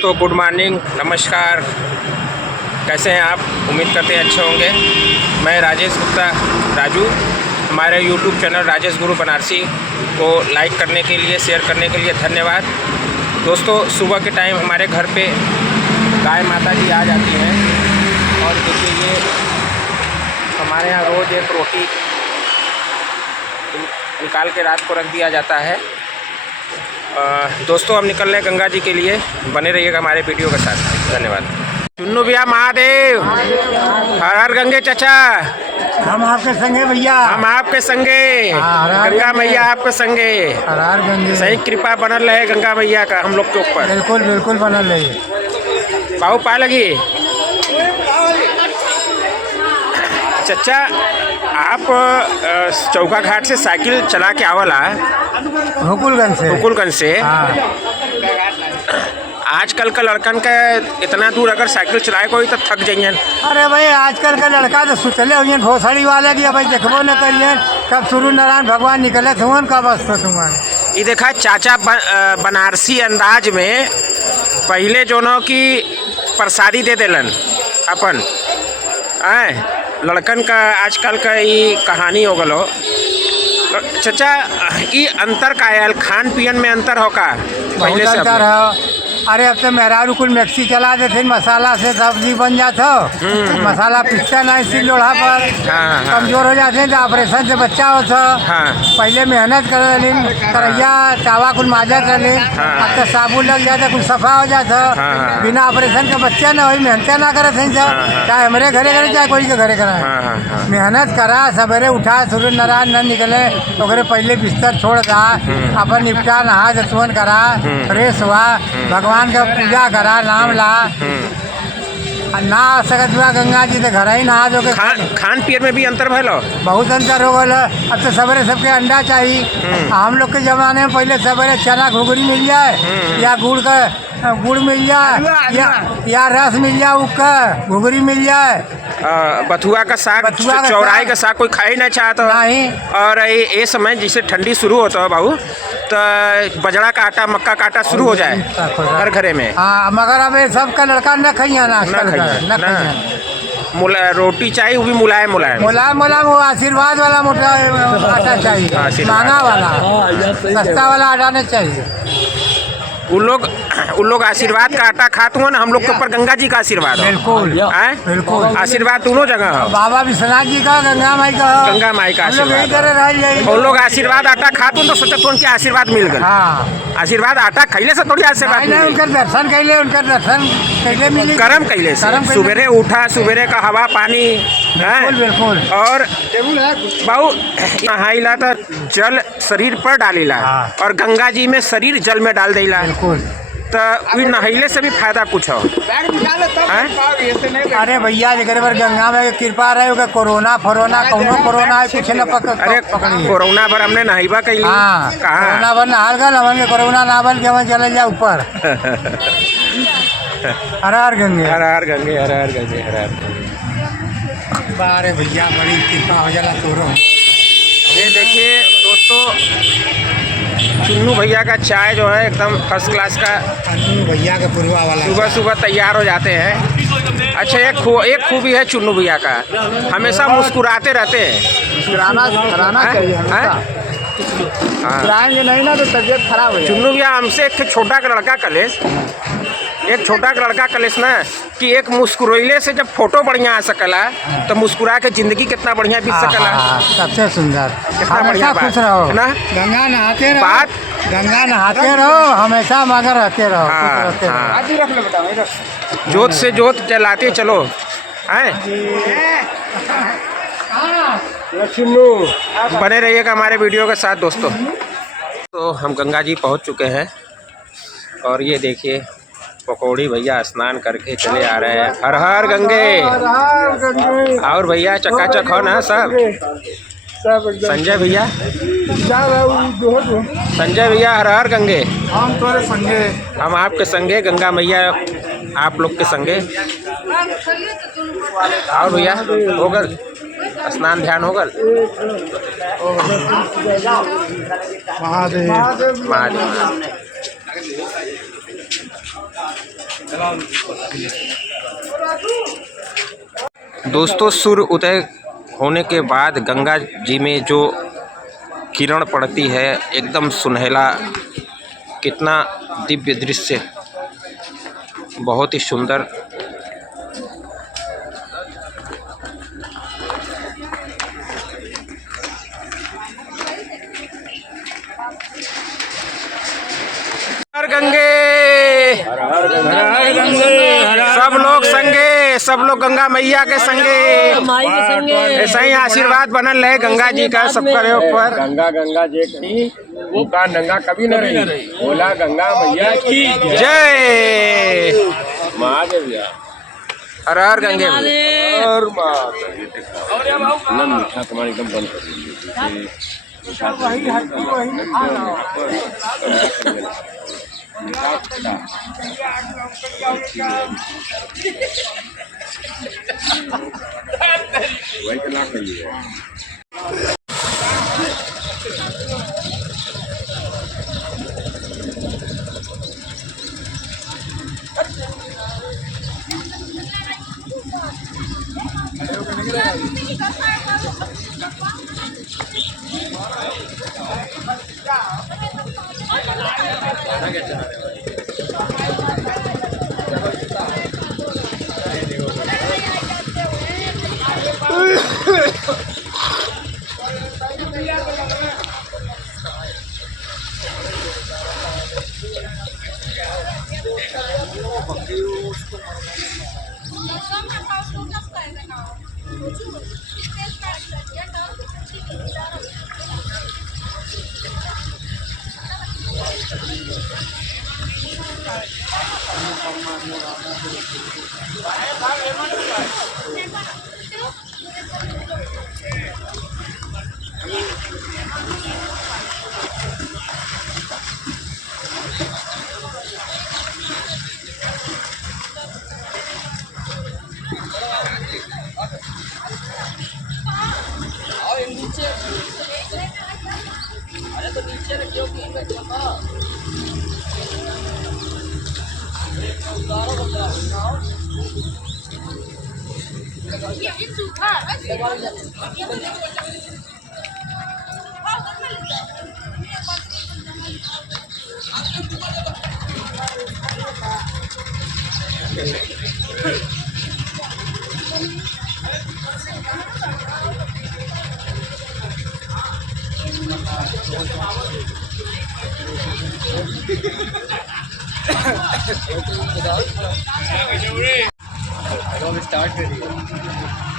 दोस्तों good morning, नमस्कार। कैसे हैं आप? उम्मीद करते हैं अच्छे होंगे। मैं राजेश गुप्ता राजू। हमारे YouTube चैनल राजेश गुरु बनारसी को लाइक करने के लिए, शेयर करने के लिए धन्यवाद। दोस्तों सुबह के टाइम हमारे घर पे गाय माता जी आ जाती हैं और देखिए ये हमारे यहाँ रोज़ एक रोटी निकाल के रात को रख दिया जाता है। दोस्तों हम निकल रहे हैं गंगा जी के लिए, बने रहिएगा हमारे वीडियो के साथ। धन्यवाद। चुन्नू भैया महादेव, हर हर गंगे चचा। हम आपके संगे भैया, हम आपके संगे, गंगा मैया आपके संगे। हर हर गंगे। सही कृपा बनल रहे गंगा मैया का हम लोग के ऊपर। बिल्कुल बिल्कुल बनल रही। बाहू पा लगी चचा। आप चौका घाट से साइकिल चला के आवला हुकुलगंज से। आजकल का लड़कन का इतना दूर अगर साइकिल चलाए कोई तो थक जाइए। अरे भाई आजकल का लड़का तो सुतले हुए भोसड़ी वाले की भाई देखबो न करिए कब सूर्य नारायण भगवान निकले थे कब अस्त तुम्हारे। ये देखा चाचा बनारसी अंदाज में पहले जोनों की प्रसादी दे देलन अपन लड़कन का। आजकल का ये कहानी हो गलो चचा। ये अंतर का है खान पियन में अंतर होगा पहले से अंतर है। अरे अब तो मेहरारू कुल मिक्सी चला देते मसाला से सब्जी बन जाता मसाला पिसता नहीं सिल लोढ़ा पर। कमजोर हो जाते तो ऑपरेशन से बच्चा होता। पहले मेहनत कर करैया चावा कुल माजा कर ले। अब तो साबुन लग जाता कुल सफा हो जाता। बिना ऑपरेशन के बच्चा ना हो मेहनत ना करे थे चाहे हमारे घरे करे चाहे कोई के घरे करे। मेहनत करा सवेरे उठा सूर्य नारायण न निकले तो पहले बिस्तर छोड़ दा अपन निपटा नहा जसवन करा फ्रेश हुआ भगवान का पूजा करा नाम ला ना सकत हुआ गंगा जी तो घर ही नहा जो के। खान पियन में भी अंतर भलो बहुत अंतर हो गल। अब तो सवेरे सबके अंडा चाहिए। हम लोग के जमाने में पहले सवेरे चना घुघरी मिल जाए या गुड़ मिल जाए या रस मिल जाए उसका घुघरी मिल जाए। बथुआ का साग चौराहे का साग कोई खा ही नहीं चाहता नहीं। और ये समय जिसे ठंडी शुरू होता है बाबू तो बजड़ा का आटा मक्का का आटा शुरू हो जाए हर घरे में। हाँ मगर अब सब का लड़का न खाइए रोटी चाहिए वो भी मुलायम मुलायम वो आशीर्वाद वाला मोटा आटा चाहिए महंगा वाला सस्ता वाला आटा नहीं चाहिए। उन लोग आशीर्वाद का आटा खाते हो ना, हम लोग के ऊपर गंगा जी का आशीर्वाद। बिल्कुल बिल्कुल आशीर्वाद दोनों जगह है। बाबा विश्वनाथ जी का गंगा माई का आशीर्वाद। हम लोग आशीर्वाद आटा खाते तो सोचते उनके आशीर्वाद मिल गए। आशीर्वाद आटा खैले से थोड़ी आशीर्वाद उनका दर्शन कैले मिली कर्म कैले से। सुबेरे उठा सुबेरे का हवा पानी बिल्कुल। और बाबू नहाइला तो जल शरीर पर डालीला और गंगा जी में शरीर जल में डाल देला तो नहाइले से भी फायदा कुछ हो। अरे भैया जगह पर गंगा में कृपा रहे कोरोना फोरोना कोरोना है कुछ न अरे कोरोना पर हमने नहाइबा कहीं कोरोना पर नहार गल हमन कोरोना ना बन के हम चले जाए ऊपर। हर हर गंगे हर हर गंगे हर हर गंगे हर हर। अरे भैया बड़ी कृपा हो जाला तोरो। ये देखिए दोस्तों चुन्नू भैया का चाय जो है एकदम फर्स्ट क्लास का। भैया का पुरवा वाला सुबह सुबह तैयार हो जाते हैं। अच्छा एक खूबी है चुन्नू भैया का, हमेशा मुस्कुराते रहते हैं। मुस्कुराना चाहिए नहीं ना तो तबीयत खराब हो। चुन्नू भैया हमसे एक छोटा लड़का कलेश ना कि एक मुस्कुराइले से जब फोटो बढ़िया आ सकला तो मुस्कुरा के जिंदगी कितना बढ़िया बीत सकला। सबसे सुंदर कितना बढ़िया खुश रहो है ना। गंगा नहाते रहो हमेशा मगर रहते रहो। जोत से जोत जलाते चलो बने रहिएगा हमारे वीडियो के साथ दोस्तों। तो हम गंगा जी पहुंच चुके हैं और ये देखिए पकौड़ी भैया स्नान करके चले आ रहे हैं। हर हर गंगे। और भैया चकाचक हो ना सब। संजय भैया हर हर गंगे। हम आपके संगे गंगा मैया आप लोग के संगे। और भैया होगल स्नान ध्यान होगल। महादेव। दोस्तों, सूर्य उदय होने के बाद गंगा जी में जो किरण पड़ती है एकदम सुनहला, कितना दिव्य दृश्य, बहुत ही सुंदर। हर गंगे, सब लोग संगे, सब लोग गंगा मैया के संगे, ऐसा ही आशीर्वाद बनल रहे गंगा जी का सब करे ऊपर। गंगा गंगा जे कहीं उनका नंगा कभी न रही, बोला गंगा मैया की जय। महादेव। हर हर गंगे। और मीठा तुम्हारी एकदम बंद कर दीजिए। वही तो ना कहिए।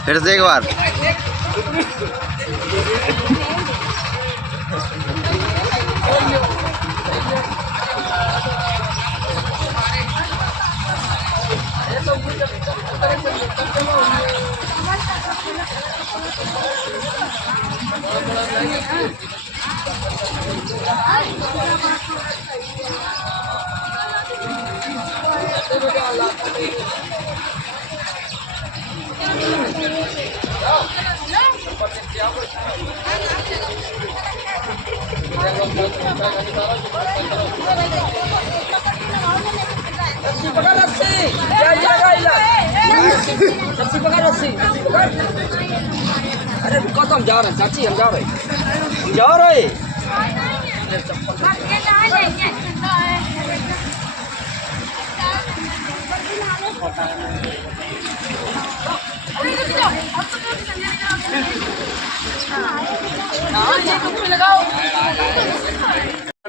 फिर से एक बार। अरे रुको तो हम जा रहे हैं चाची, हम जा रहे हैं, हम जा रहे हैं।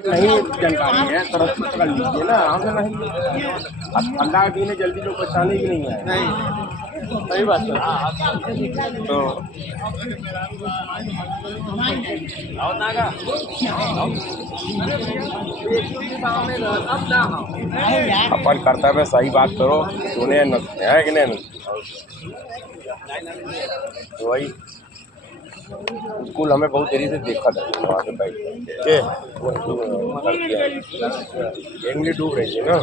नहीं जानकारी है तो पकड़ लीजिए ना, आराम से। नहीं अब अल्लाह की ने जल्दी लोग पहचाने की नहीं है। सही बात है। तो अपन कर्तव्य सही बात करो, सुने है कि नहीं? तो वही स्कूल हमें बहुत देरी से देखा था वहाँ से बाइक इंग्लिश डूब रही थी ना।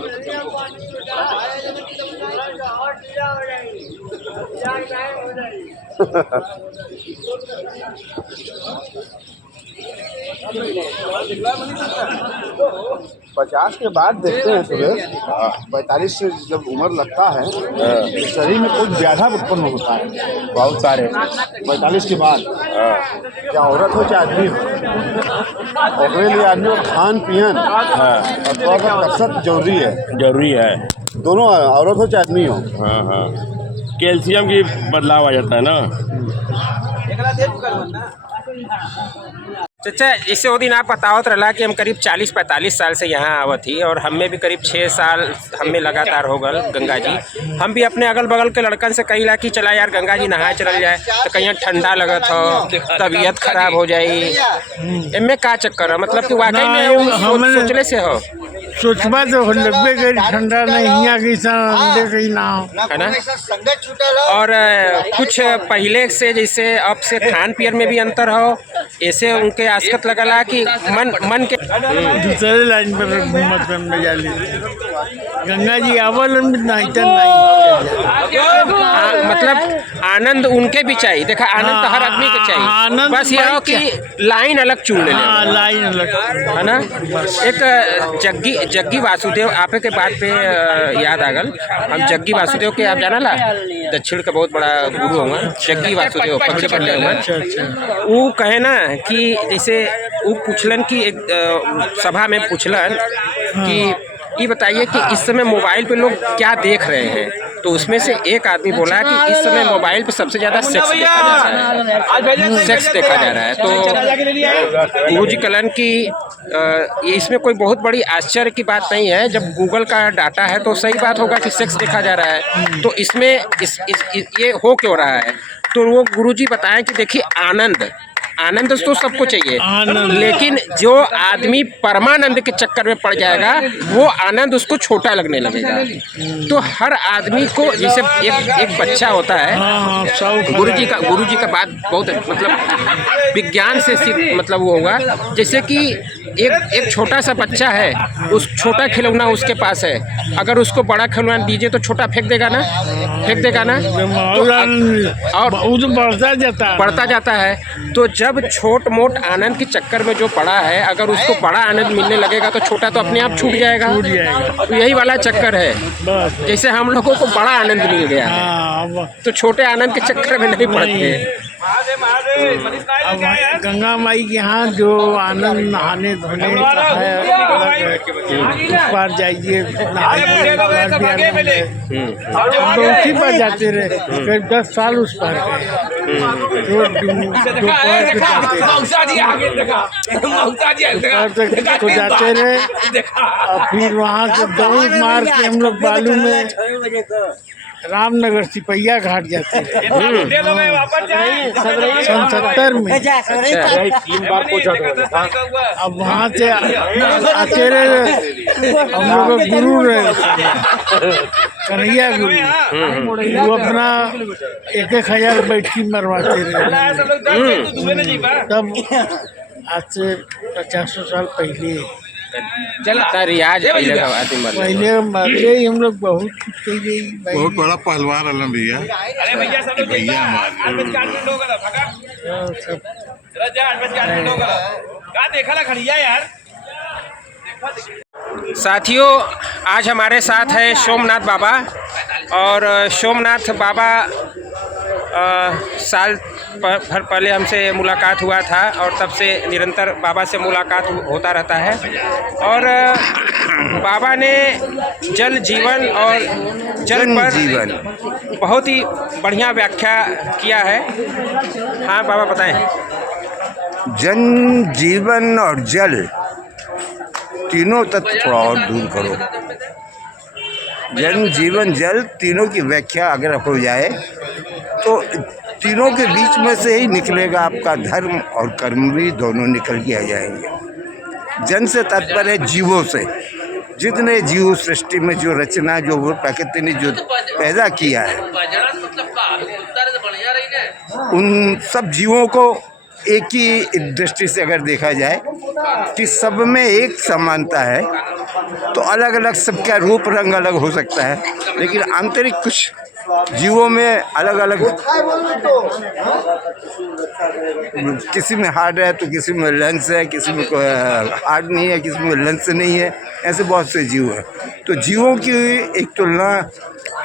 50 के बाद देखते हैं सुरेश, 45 से जब उम्र लगता है तो शरीर में कुछ व्याधा उत्पन्न होता है बहुत सारे 45 के बाद, चाहे औरत हो चाहे आदमी हो। और लिए आदमी को खान पियन और थोड़ा सा कसरत जरूरी है, दोनों औरत हो चाहे आदमी हो। हाँ हाँ, कैल्शियम की बदलाव आ जाता है ना। चाचा जैसे वो दिन आप बतावत रहा कि हम करीब 40-45 साल से यहाँ आवत ही, और हमें भी करीब 6 साल हमें लगातार हो गल गंगा जी। हम भी अपने अगल बगल के लड़कन से कही ला कि चला यार गंगा जी नहाए चल जाए, तो कहीं ठंडा लगत हो, तबीयत खराब हो जाई, इनमें का चक्कर है? मतलब कि वाकई में सोचले से हो सोचबा तो लगबे करी ठंडा नहीं हियाँ की कहीं ना हो, है ना। और कुछ पहले से जैसे अब से खान पियन में भी अंतर हो, ऐसे उनके आसकत लगला कि मन के दूसरे लाइन पर घूमत करने जाली गंगा जी आवल नहीं मतलब आनंद उनके भी चाहिए। देखा आनंद तो हर आदमी के चाहिए, आनंद बस ये हो कि लाइन अलग चुन ले, लाइन अलग है ना। एक जग्गी वासुदेव आपे के बात पे याद आ गल। हम जग्गी वासुदेव के आप जाना ला, दक्षिण का बहुत बड़ा गुरु होगा जग्गी वासुदेव, पकड़ी पड़े हुआ। वो कहे ना कि जैसे वो पूछलन कि एक सभा में पूछलन कि ये बताइए कि इस समय मोबाइल पे लोग क्या देख रहे हैं, तो उसमें से एक आदमी बोला कि इस समय मोबाइल पे सबसे ज़्यादा सेक्स देखा जा रहा है, सेक्स देखा जा रहा है। तो गुरु जी कलन की ये इसमें कोई बहुत बड़ी आश्चर्य की बात नहीं है। जब गूगल का डाटा है तो सही बात होगा कि सेक्स देखा जा रहा है, तो इसमें ये हो क्यों रहा है? तो वो गुरु जी बताएं कि देखिए आनंद तो सबको चाहिए, लेकिन जो आदमी परमानंद के चक्कर में पड़ जाएगा वो आनंद उसको छोटा लगने लगेगा। तो हर आदमी को जैसे एक बच्चा होता है, गुरु जी का बात बहुत मतलब विज्ञान से मतलब वो होगा, जैसे कि एक छोटा सा बच्चा है, उस छोटा खिलौना उसके पास है, अगर उसको बड़ा खिलौना दीजिए तो छोटा फेंक देगा ना। और बढ़ता जाता है। तो जब छोट मोट आनंद के चक्कर में जो पड़ा है, अगर उसको बड़ा आनंद मिलने लगेगा तो छोटा तो अपने आप छूट जाएगा। तो यही वाला चक्कर है, जैसे हम लोगों को बड़ा आनंद मिल गया है तो छोटे आनंद के चक्कर में नहीं पड़ते। अब गंगा माई के यहाँ जो आनंद नहाने धोने का है, उस पार जाइए तो उसी पर जाते रहे, करीब 10 साल उस पार तो जाते रहे। और फिर वहाँ से दौड़ मार के हम लोग बालू में रामनगर सिपहिया घाट जाते थे 70 में। अब वहाँ से आते रहे हम लोग गुरु रहे कन्हैया गुरु, वो अपना 1,000 बैठकी मरवाते रहे। तब आज से 50 साल पहले रियाज पहले हम लोग बहुत कुछ कही, बहुत बड़ा पहलवान रहलन भैया। भैया साथियों, आज हमारे साथ है सोमनाथ बाबा। और सोमनाथ बाबा साल भर पहले हमसे मुलाकात हुआ था और तब से निरंतर बाबा से मुलाकात होता रहता है। और बाबा ने जल जीवन और जल पर बहुत ही बढ़िया व्याख्या किया है। हाँ बाबा बताएं। जन जीवन और जल तीनों तत्व थोड़ा और दूर करो। जन जीवन जल तीनों की व्याख्या अगर हो जाए तो तीनों के बीच में से ही निकलेगा आपका धर्म और कर्म भी, दोनों निकल के आ जाएंगे। जन से तात्पर्य है जीवों से, जितने जीव सृष्टि में जो रचना जो प्रकृति ने जो पैदा किया है, उन सब जीवों को एक ही दृष्टि से अगर देखा जाए कि सब में एक समानता है, तो अलग अलग सबका रूप रंग अलग हो सकता है, लेकिन आंतरिक कुछ जीवों में अलग अलग, किसी में हार्ट है तो किसी में लंग्स है, किसी में हार्ट नहीं है, किसी में लंग्स नहीं है, ऐसे बहुत से जीव हैं। तो जीवों की एक तुलना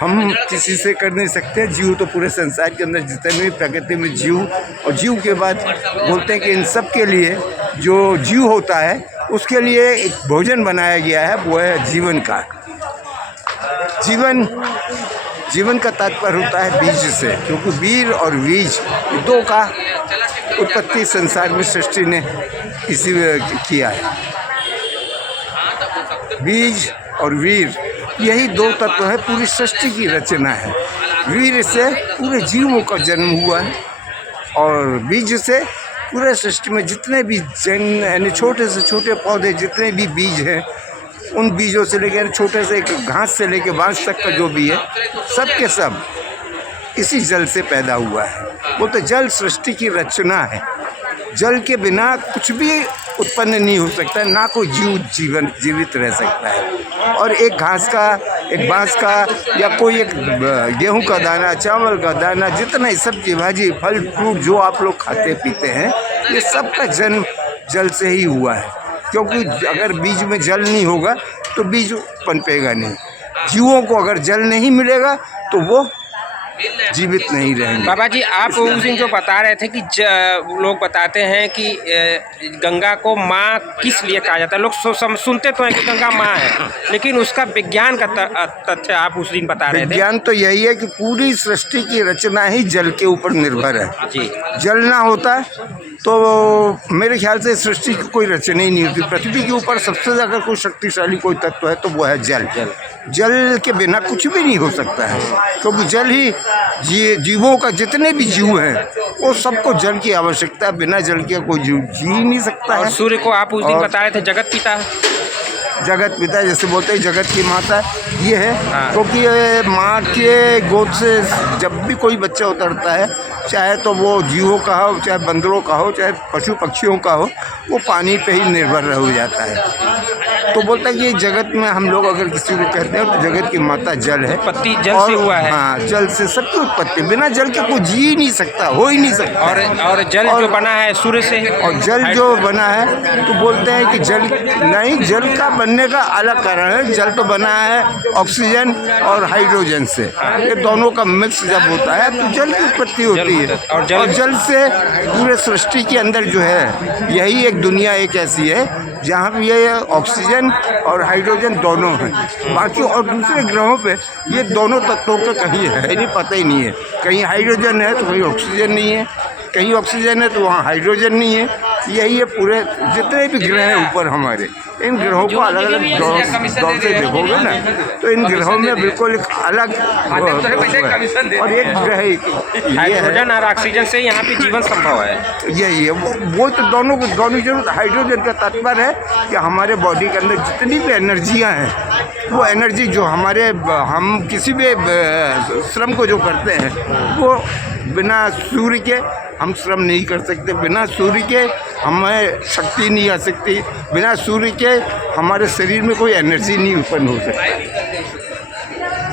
हम किसी से कर नहीं सकते। जीव तो पूरे संसार के अंदर जितने भी प्रकृति में जीव, और जीव के बाद बोलते हैं कि इन सब के लिए जो जीव होता है उसके लिए एक भोजन बनाया गया है, वो है जीवन का। जीवन का तात्पर्य होता है बीज से, क्योंकि वीर और बीज दो का उत्पत्ति संसार में सृष्टि ने इसी किया है। बीज और वीर यही दो तत्व है, पूरी सृष्टि की रचना है। वीर से पूरे जीवों का जन्म हुआ है और बीज से पूरे सृष्टि में जितने भी यानी छोटे से छोटे पौधे, जितने भी बीज हैं, उन बीजों से लेकर छोटे से घास से लेकर बांस तक का जो भी है, सब के सब इसी जल से पैदा हुआ है। वो तो जल सृष्टि की रचना है। जल के बिना कुछ भी उत्पन्न नहीं हो सकता है, ना कोई जीवित रह सकता है। और एक घास का, एक बांस का, या कोई एक गेहूं का दाना, चावल का दाना, जितना ही सब्जी भाजी फल फ्रूट जो आप लोग खाते पीते हैं, ये सब का जन्म जल से ही हुआ है। क्योंकि अगर बीज में जल नहीं होगा तो बीज पनपेगा नहीं। जीवों को अगर जल नहीं मिलेगा तो वो जीवित नहीं रहेंगे। बाबा जी, आप उस दिन जो बता रहे थे कि लोग बताते हैं कि गंगा को माँ किस लिए कहा जाता है। लोग सुनते तो हैं कि गंगा माँ है, लेकिन उसका विज्ञान का तथ्य आप उस दिन बता रहे थे। विज्ञान तो यही है कि पूरी सृष्टि की रचना ही जल के ऊपर निर्भर है जी। जल ना होता तो मेरे ख्याल से सृष्टि की कोई रचना ही नहीं होती। पृथ्वी के ऊपर सबसे ज़्यादा कोई शक्तिशाली कोई तत्व है तो वो है जल। जल के बिना कुछ भी नहीं हो सकता है, क्योंकि जल ही जीवों का, जितने भी जीव हैं वो सबको जल की आवश्यकता है। बिना जल के कोई जीव जी ही नहीं सकता और है। सूर्य को आप उस दिन बता रहे थे जगत पिता, जगत पिता जैसे बोलते हैं, जगत की माता ये है। हाँ। क्योंकि माँ के गोद से जब भी कोई बच्चा उतरता है, चाहे तो वो जीवों का हो, चाहे बंदरों का हो, चाहे पशु पक्षियों का हो, वो पानी पे ही निर्भर हो जाता है। तो बोलता है कि जगत में हम लोग अगर किसी को कहते हैं तो जगत की माता जल है। उत्पत्ति जल से हुआ है। हाँ, जल से सबकी उत्पत्ति, बिना जल के कोई जी ही नहीं सकता, हो ही नहीं सकता। और जल जो बना है सूर्य से, और जल जो बना है तो बोलते हैं कि जल नहीं, जल का बनने का अलग कारण है। जल तो बना है ऑक्सीजन और हाइड्रोजन से, ये दोनों का मिक्स जब होता है तो जल की उत्पत्ति होती है। और जल से पूरे सृष्टि के अंदर जो है, यही एक दुनिया एक ऐसी है जहाँ पे ये ऑक्सीजन और हाइड्रोजन दोनों हैं। बाकी और दूसरे ग्रहों पे ये दोनों तत्वों का कहीं है नहीं, पता ही नहीं है। कहीं हाइड्रोजन है तो कहीं ऑक्सीजन नहीं है, कहीं ऑक्सीजन है तो वहाँ हाइड्रोजन नहीं है। यही है पूरे जितने भी ग्रह हैं ऊपर हमारे, इन ग्रहों को अलग अलग दौर से देखोगे ना तो इन ग्रहों में बिल्कुल एक अलग और एक ग्रह हाइड्रोजन और ऑक्सीजन से यहाँ पे जीवन संभव है। यही है वो तो दोनों जरूरत। हाइड्रोजन का तात्पर्य है कि हमारे बॉडी के अंदर जितनी भी एनर्जियाँ हैं, वो एनर्जी जो हम किसी भी श्रम को जो करते हैं, वो बिना सूर्य के हम श्रम नहीं कर सकते, बिना सूर्य के हमें शक्ति नहीं आ सकती, बिना सूर्य के हमारे शरीर में कोई एनर्जी नहीं उत्पन्न हो सकती।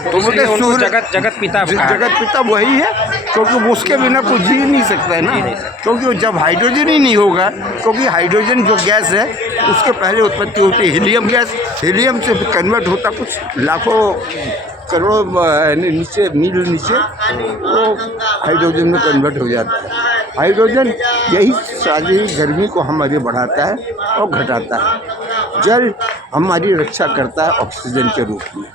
तो बोलते सूर्य जगत पिता वही है, क्योंकि उसके बिना कोई जी नहीं सकता है ना। क्योंकि जब हाइड्रोजन ही नहीं होगा, क्योंकि हाइड्रोजन जो गैस है उसके पहले उत्पत्ति होती है हीलियम गैस, हीलियम से कन्वर्ट होता कुछ लाखों करोड़ नीचे मील नीचे, वो हाइड्रोजन में कन्वर्ट हो जाता है। हाइड्रोजन यही सारी गर्मी को हमारे बढ़ाता है और घटाता है। जल हमारी रक्षा करता है ऑक्सीजन के रूप में।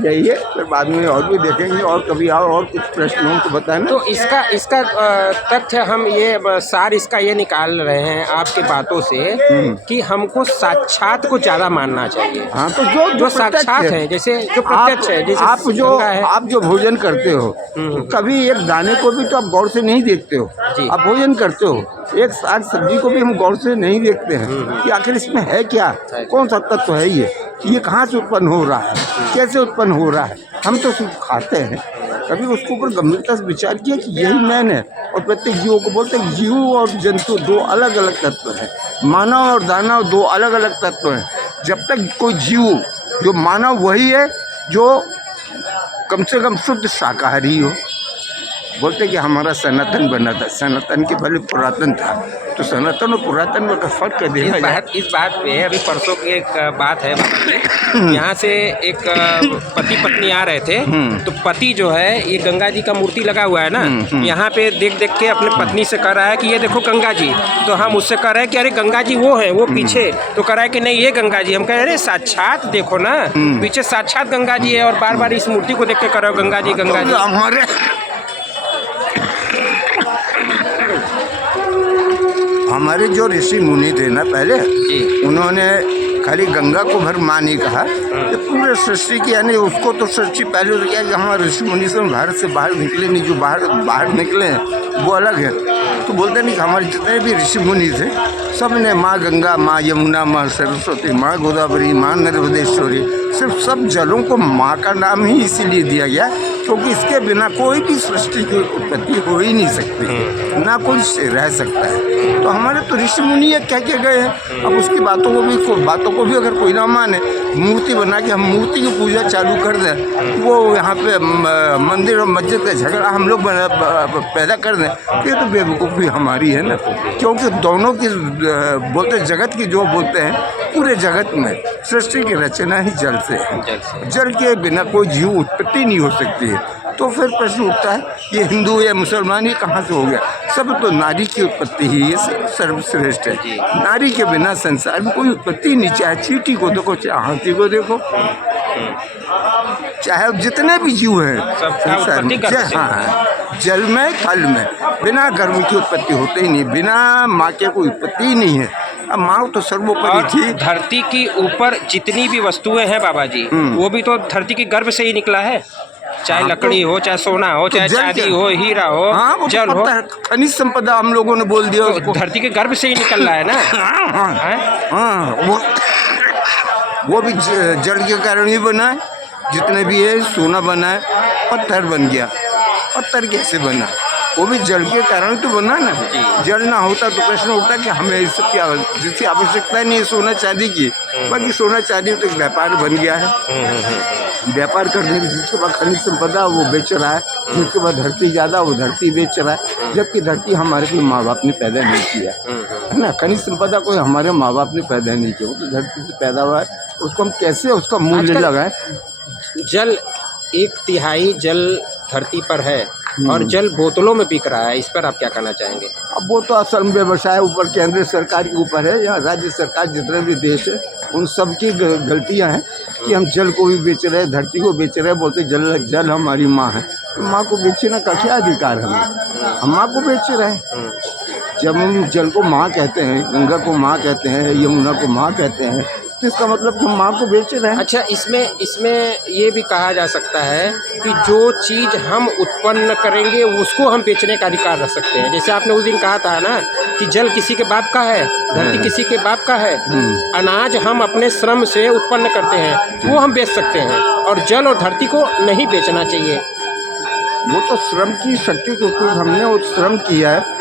यही है, फिर बाद में और भी देखेंगे, और कभी आओ और कुछ प्रश्न हो तो बताएं। तो इसका तथ्य हम ये सार इसका ये निकाल रहे हैं आपकी बातों से कि हमको साक्षात को ज़्यादा मानना चाहिए। हाँ, तो जो साक्षात है, जैसे जो प्रत्यक्ष है, जैसे आप जो भोजन करते हो, तो कभी एक दाने को भी तो आप गौर से नहीं देखते हो। आप भोजन करते हो, एक साग सब्जी को भी हम गौर से नहीं देखते हैं कि आखिर इसमें है क्या, कौन सा तत्व है, ये कहाँ से उत्पन्न हो रहा है, कैसे उत्पन्न हो रहा है। हम तो सिर्फ खाते हैं, कभी उसके ऊपर गंभीरता से विचार किया कि यही मैन है। और प्रत्येक जीवों को बोलते हैं जीव और जंतु दो अलग अलग तत्व हैं, मानव और दानव दो अलग अलग तत्व हैं। जब तक कोई जीव जो मानव वही है जो कम से कम शुद्ध शाकाहारी हो। बोलते कि हमारा सनातन बना था, सनातन के पहले पुरातन था, तो सनातन और पुरातन में फर्क कर देखा जाए। इस बात पे अभी परसों की एक बात है बाबा जी, यहाँ से एक पति पत्नी आ रहे थे, तो पति जो है ये गंगा जी का मूर्ति लगा हुआ है ना, यहाँ पे देख देख के अपने पत्नी से कह रहा है कि ये देखो गंगा जी, तो हम उससे कह रहे हैं कि अरे गंगा जी वो है वो पीछे, तो कह रहा है कि नहीं ये गंगा जी। हम कह रहे अरे साक्षात देखो ना, पीछे साक्षात गंगा जी है और बार बार इस मूर्ति को देख के कर रहे हो गंगा जी गंगा जी। हमारे जो ऋषि मुनि थे ना पहले, उन्होंने खाली गंगा को भर माँ नहीं कहा, ये पूरे सृष्टि की, यानी उसको तो सृष्टि पहले तो क्या कि हमारे ऋषि मुनि से भारत से बाहर निकले नहीं, जो बाहर निकले हैं वो अलग है। तो बोलते नहीं कि हमारे जितने भी ऋषि मुनि थे सब ने माँ गंगा, माँ यमुना, माँ सरस्वती, माँ गोदावरी, माँ नर्मदेश्वरी, सिर्फ सब जलों को माँ का नाम ही इसीलिए दिया गया क्योंकि इसके बिना कोई भी सृष्टि की उत्पत्ति हो ही नहीं सकती, ना कोई रह सकता है। तो हमारे तो ऋषि मुनि ये कह के गए हैं। अब उसकी बातों को भी अगर कोई ना माने, मूर्ति बना के हम मूर्ति की पूजा चालू कर दें, वो यहाँ पे मंदिर और मस्जिद का झगड़ा हम लोग पैदा कर दें, ये तो बेवकूफ़ी हमारी है ना। क्योंकि दोनों की बोलते जगत की जो बोलते हैं, पूरे जगत में सृष्टि की रचना ही जल से है, जल के बिना कोई जीव उत्पत्ति नहीं हो सकती है। तो फिर प्रश्न उठता है ये हिंदू या मुसलमान ये कहाँ से हो गया? सब तो नारी की उत्पत्ति ही ये सर्वश्रेष्ठ है। नारी के बिना संसार में कोई उत्पत्ति नहीं, चाहे चींटी को देखो, चाहे हाथी को देखो, चाहे जितने भी जीव हैं संसार में, हाँ, जल में थल में बिना गर्भ की उत्पत्ति होते ही नहीं, बिना माँ के कोई उत्पत्ति ही नहीं है। अब माँ तो सर्वोपरि थी। धरती की ऊपर जितनी भी वस्तुएं हैं बाबा जी, वो भी तो धरती के गर्भ से ही निकला है, चाहे लकड़ी हो, चाहे सोना हो, चाहे चांदी हो, हीरा हो, हाँ, जल हो, खनिज संपदा हम लोगों ने बोल दिया, तो धरती के गर्भ से ही निकल रहा है ना। हाँ, वो भी जल के कारण ही बना है। जितने भी है सोना बना है, पत्थर बन गया, पत्थर कैसे बना? वो भी जल के कारण तो बना ना। जल ना होता तो प्रश्न उठता कि हमें इस सब की जिसकी आवश्यकता नहीं है सोना चांदी की, बाकी सोना चांदी तो एक व्यापार बन गया है। व्यापार करने की जिसके पास खनिज संपदा वो बेच रहा है, जिसके पास धरती ज़्यादा वो धरती बेच रहा है, जबकि धरती हमारे कोई माँ बाप ने पैदा नहीं किया है ना। खनिज संपदा कोई हमारे माँ बाप ने पैदा नहीं किया, वो तो धरती से पैदा हुआ है, उसको हम कैसे उसका मूल्य लगाएं? जल 1/3 जल धरती पर है और जल बोतलों में बिक रहा है, इस पर आप क्या कहना चाहेंगे? अब वो तो असल व्यवसाय ऊपर केंद्र सरकार के ऊपर है या राज्य सरकार, जितने भी देश है उन सब की गलतियां हैं कि हम जल को भी बेच रहे हैं, धरती को बेच रहे हैं, बोलते जल हमारी माँ है। तो माँ को बेचने का क्या अधिकार हमें? हम माँ को बेच रहे हैं। जब हम जल को माँ कहते हैं, गंगा को माँ कहते हैं, यमुना को माँ कहते हैं, तो इसका मतलब हम माँ को बेच रहे हैं। अच्छा, इसमें ये भी कहा जा सकता है कि जो चीज़ हम उत्पन्न करेंगे उसको हम बेचने का अधिकार रख सकते हैं। जैसे आपने उस दिन कहा था ना कि जल किसी के बाप का है, धरती किसी के बाप का है, अनाज हम अपने श्रम से उत्पन्न करते हैं वो हम बेच सकते हैं, और जल और धरती को नहीं बेचना चाहिए। वो तो श्रम की शक्ति को तो हमने वो श्रम किया है।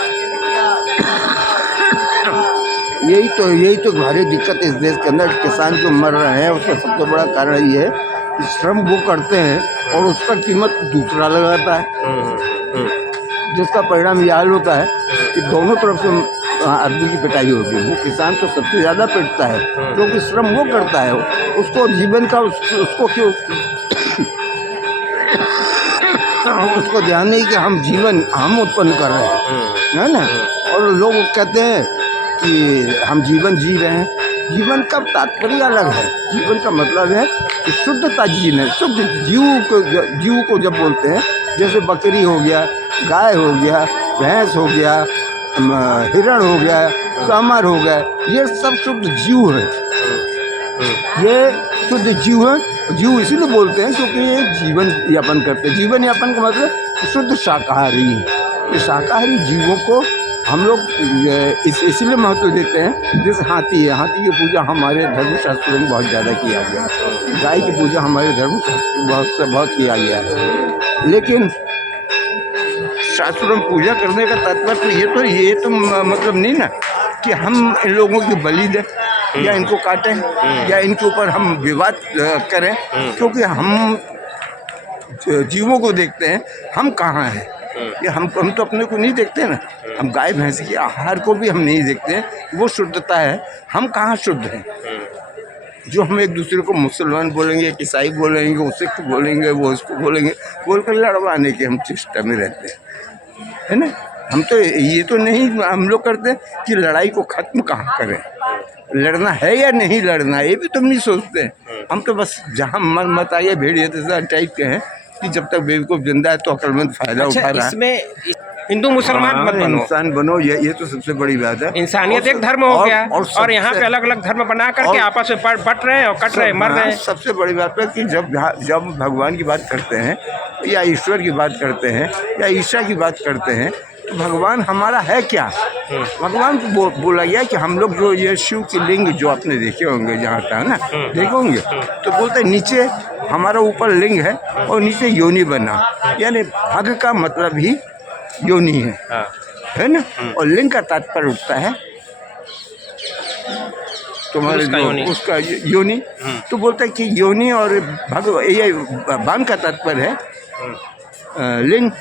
यही तो भारी दिक्कत इस देश के अंदर, किसान जो मर रहे हैं उसका सबसे बड़ा कारण ये है कि श्रम वो करते हैं और उसका कीमत दूसरा लगाता है, जिसका परिणाम यह हाल होता है कि दोनों तरफ से आदमी की पिटाई होती है। वो किसान तो सबसे ज़्यादा पिटता है क्योंकि श्रम वो करता है, उसको जीवन का उसको क्यों उसको ध्यान नहीं कि हम जीवन हम उत्पन्न कर रहे हैं, है ना। और लोग कहते हैं कि हम जीवन जी रहे हैं। जीवन का तात्पर्य अलग है। जीवन का मतलब है कि शुद्धता जीना, शुद्ध जीव को जब बोलते हैं, जैसे बकरी हो गया, गाय हो गया, भैंस हो गया, हिरण हो गया, सांभर हो गया, ये सब शुद्ध जीव है। ये शुद्ध जीव है। जीव इसीलिए बोलते हैं क्योंकि ये जीवन यापन करते हैं। जीवन यापन का मतलब शुद्ध शाकाहारी है। ये शाकाहारी जीवों को हम लोग इसलिए महत्व देते हैं। जैसे हाथी है, हाथी की पूजा हमारे धर्मशास्त्रों में बहुत ज़्यादा किया गया है। गाय की पूजा हमारे धर्मशास्त्रों में बहुत किया गया है। लेकिन शास्त्रों में पूजा करने का तात्पर्य ये तो मतलब नहीं ना कि हम इन लोगों की बलि दें या इनको काटें या इनके ऊपर हम विवाद करें, क्योंकि हम जीवों को देखते हैं, हम कहाँ हैं? ये हम तो अपने को नहीं देखते ना। हम गाय भैंस के आहार को भी हम नहीं देखते हैं, वो शुद्धता है, हम कहाँ शुद्ध हैं? जो हम एक दूसरे को मुसलमान बोलेंगे, एक ईसाई बोलेंगे, वो सिख बोलेंगे, वो उसको बोलेंगे, बोलकर लड़वाने के हम चेष्टा में रहते हैं, है ना। हम तो ये तो नहीं हम लोग करते कि लड़ाई को ख़त्म कहाँ करें, लड़ना है या नहीं लड़ना, ये भी तुम नहीं सोचते। हम तो बस जहाँ मन मत आइए भेड़िए टाइप के हैं कि जब तक बेवकूफ़ जिंदा है तो अक्लमंद फ़ायदा उठा रहा है। इसमें हिंदू मुसलमान मत बनो, इंसान बनो, ये तो सबसे बड़ी बात है। इंसानियत एक धर्म हो गया और यहाँ पे अलग अलग धर्म बना करके आपस में बट रहे हैं और कट रहे हैं, मर रहे हैं। सबसे बड़ी बात है कि जब भगवान की बात करते हैं या ईश्वर की बात करते हैं या ईशा की बात करते हैं तो भगवान हमारा है क्या? भगवान को बोला गया कि हम लोग जो ये शिव की लिंग जो आपने देखे होंगे जहाँ था ना, देखे होंगे, तो बोलते नीचे हमारा ऊपर लिंग है और नीचे योनि बना, यानी भग का मतलब ही योनि है ना। और लिंग का तात्पर्य उठता है तुम्हारे जो उसका योनि, तो बोलता है कि योनि और भग, ये बांग का तात्पर्य है लिंग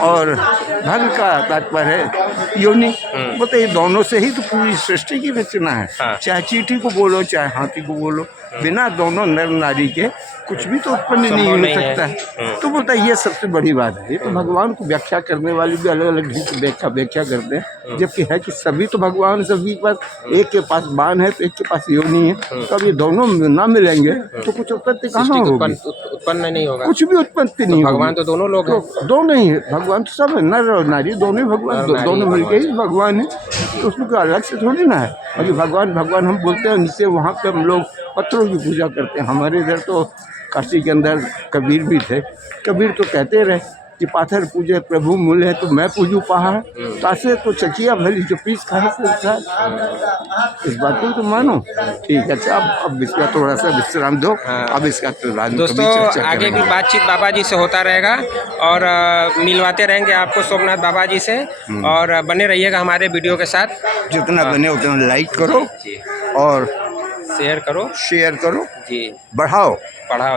और भग का तात्पर्य है योनि। बोलते ये दोनों से ही तो पूरी सृष्टि की रचना है। चाहे चींटी को बोलो चाहे हाथी को बोलो, बिना दोनों नर नारी के कुछ भी तो उत्पन्न नहीं हो सकता है। तो बोलता है ये सबसे बड़ी बात है। ये तो भगवान को व्याख्या करने वाली भी अलग अलग ढंग से व्याख्या करते हैं, जबकि है कि सभी तो भगवान, सभी के पास, एक के पास बाण है तो एक के पास योनि है, तो अब ये दोनों ना मिलेंगे तो कुछ उत्पत्ति कहाँ होगी? उत्पन्न नहीं होगा, कुछ भी उत्पत्ति नहीं होगी। भगवान तो दोनों लोग हैं, दोनों ही है, भगवान तो सब है, नर और नारी दोनों ही भगवान, दोनों मिलके ही भगवान है, तो उसमें कोई अलग से थोड़ी ना है। अभी भगवान भगवान हम बोलते हैं, नीचे वहाँ पे हम लोग पत्थरों की पूजा करते हैं। हमारे इधर तो काशी के अंदर कबीर भी थे, कबीर तो कहते रहे कि पाथर पूजे प्रभु मूल है तो मैं पूजू पहाड़, तासे तो चकिया भली जो पीस खाए इस बात को तो मानो। ठीक है, अच्छा अब इसका थोड़ा सा विश्राम दो, अब इसका तो दोस्तों आगे भी बातचीत बाबा जी से होता रहेगा और मिलवाते रहेंगे आपको सोमनाथ बाबा जी से, और बने रहिएगा हमारे वीडियो के साथ। जितना बने उतना लाइक करो और शेयर करो जी, बढ़ाओ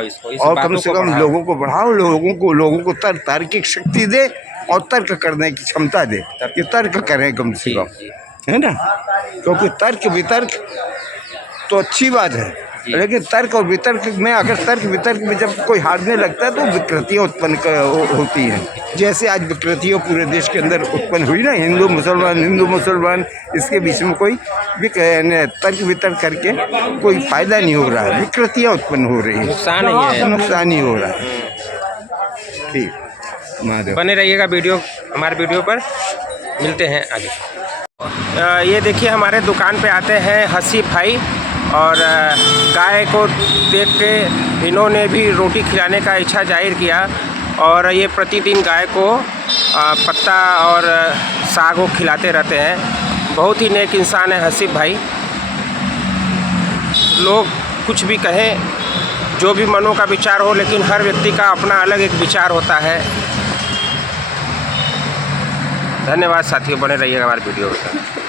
इसको, और कम से कम लोगों को बढ़ाओ, लोगों को तार्किक शक्ति दे और तर्क करने की क्षमता दे। ये तर्क करें कम से कम, है ना, क्योंकि तर्क वितर्क तो अच्छी बात है, लेकिन तर्क और वितर्क में, अगर तर्क वितर्क में जब कोई हारने लगता है तो विकृतियाँ उत्पन्न होती हैं। जैसे आज विकृतियाँ पूरे देश के अंदर उत्पन्न हुई ना, हिंदू मुसलमान इसके बीच में कोई तर्क वितर्क करके कोई फायदा नहीं हो रहा है, विकृतियाँ उत्पन्न हो रही है, नुकसान ही हो रहा है। ठीक, महादेव, बने रहिएगा हमारे वीडियो पर, मिलते हैं आगे। ये देखिए हमारे दुकान पे आते हैं हसीब भाई, और गाय को देख के इन्होंने भी रोटी खिलाने का इच्छा जाहिर किया, और ये प्रतिदिन गाय को पत्ता और साग को खिलाते रहते हैं। बहुत ही नेक इंसान है हसीब भाई। लोग कुछ भी कहें, जो भी मनों का विचार हो, लेकिन हर व्यक्ति का अपना अलग एक विचार होता है। धन्यवाद साथियों, बने रहिएगा हमारे वीडियो के साथ।